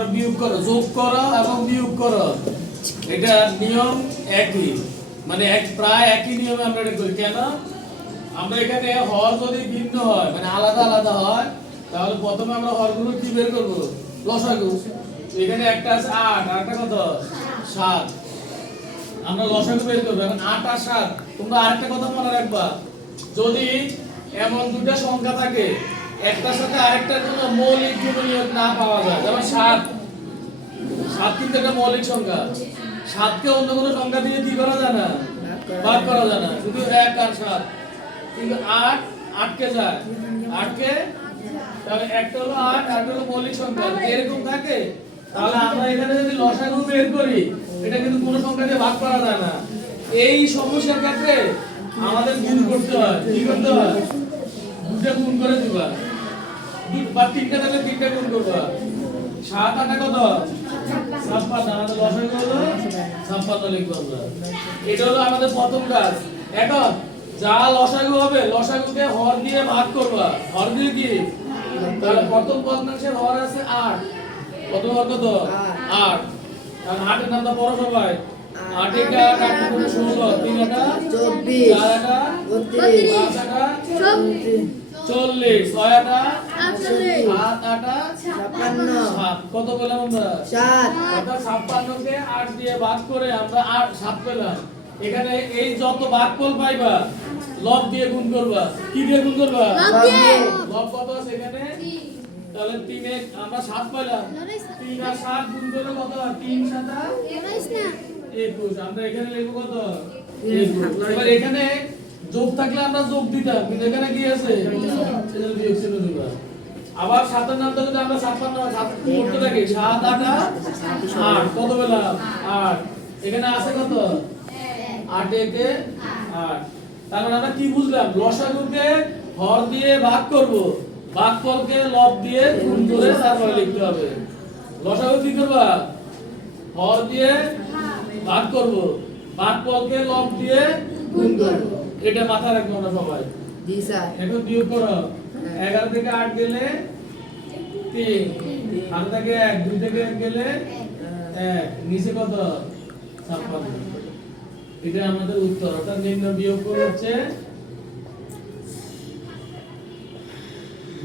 আমরা বিয়োগ করো, যোগ করো এবং বিয়োগ করো। এটা নিয়ম একই। মানে এক, প্রায় একই নিয়মে আমরা এটা করি। কেন? আমরা এখানে হর যদি ভিন্ন হয় মানে আলাদা আলাদা হয়, তাহলে প্রথমে আমরা হরগুলো কি বের করব? লসাগু। এখানে একটা আছে আট একটা কত? সাত। আমরা লসাগু বের করব। এখন আট আর সাত। তোমরা আরেকটা কথা মনে রাখবা। যদি এমন দুটো সংখ্যা থাকে একটার সাথে আরেকটার কোনো মৌলিক গুণনীয়ক না পাওয়া যায়। যেমন সাত। সাত কিন্তু একটা মৌলিক সংখ্যা। সাতকে অন্য কোনো সংখ্যা দিয়ে কি করা যায় না। ভাগ করা যায় না। শুধু এক আর সাত। কিন্তু আট, আটকে যায়। আটকে? তাহলে একটা হলো আট আর হলো মৌলিক সংখ্যা। এরকম থাকে, তাহলে আমরা এখানে যদি লসাগু বের করি, এটা কিন্তু কোনো সংখ্যা দিয়ে ভাগ করা যায় না। এই সমস্যার ক্ষেত্রে আমাদের গুণ করতে হয়। কি করতে হয়? দুটা গুণ করে দিবা। বা তিনটা থাকলে তিনটা গুণ করবা সাত আটা কত? ছাপ্পান্ন আমাদের লসাগু হলো ছাপ্পান্ন লিখব আমরা। এটা হলো আমাদের প্রথম কাজ। এখন যা লসাগু হবে লসাগুকে হর দিয়ে ভাগ করবা হর দিয়ে কি? তাহলে প্রথম ভগ্নাংশের হর আছে আট। কত হর কত? আট। কারণ আটের নামটা বড় সবাই। আট একে আট ষোলো। তিন আটা চব্বিশ। চার আটা বত্রিশ। পাঁচ আটা চৌত্রিশ চল্লিশ ছয় আটা? সাত আটা? ছাপ্পান্ন। সাত। কত বললাম আমরা? সাত। ছাপ্পান্নকে আট দিয়ে ভাগ করে আমরা আট সাত পেলাম। এখানে এই যত ভাগফল পাইবা লব দিয়ে গুণ করবা। কি দিয়ে গুণ করবা? লব কত আছে এখানে? তাহলে তিনে আমরা সাত পাইলাম তিন আর সাত গুণ করলে কত? তিন সাতা একুশ। আমরা এখানে লিখব কত? এবার এখানে যোগ থাকলে আমরা যোগ দিতাম কিন্তু এখানে কি আছে? আবার সাতের নামটা যদি আমরা ছাপ্পান্ন সাত করতে থাকি সাত আট আট, কত পেলাম আট। এখানে আছে কত? আট একে আট। তার মানে আমরা কি বুঝলাম? লসাগুকে হর দিয়ে ভাগ করব। ভাগফলকে লব দিয়ে গুণ করে তারপরে লিখতে হবে। লসাগু কি করবা? হর দিয়ে ভাগ করব। ভাগফলকে লব দিয়ে গুণ এটা মাথায় রাখব আমরা সবাই। জি স্যার। এখন বিয়োগ করো এগারো থেকে আট গেলে তিন। আট থেকে এক দুই থেকে এক গেলে এক। নিচে কত? ছাপ্পান্ন। এটা আমাদের উত্তর। অর্থাৎ নিম্ন বিয়োগ করে হচ্ছে?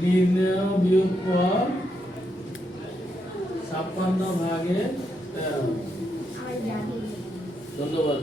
নিম্ন বিয়োগ কর ছাপ্পান্ন ভাগে তেরো। ধন্যবাদ।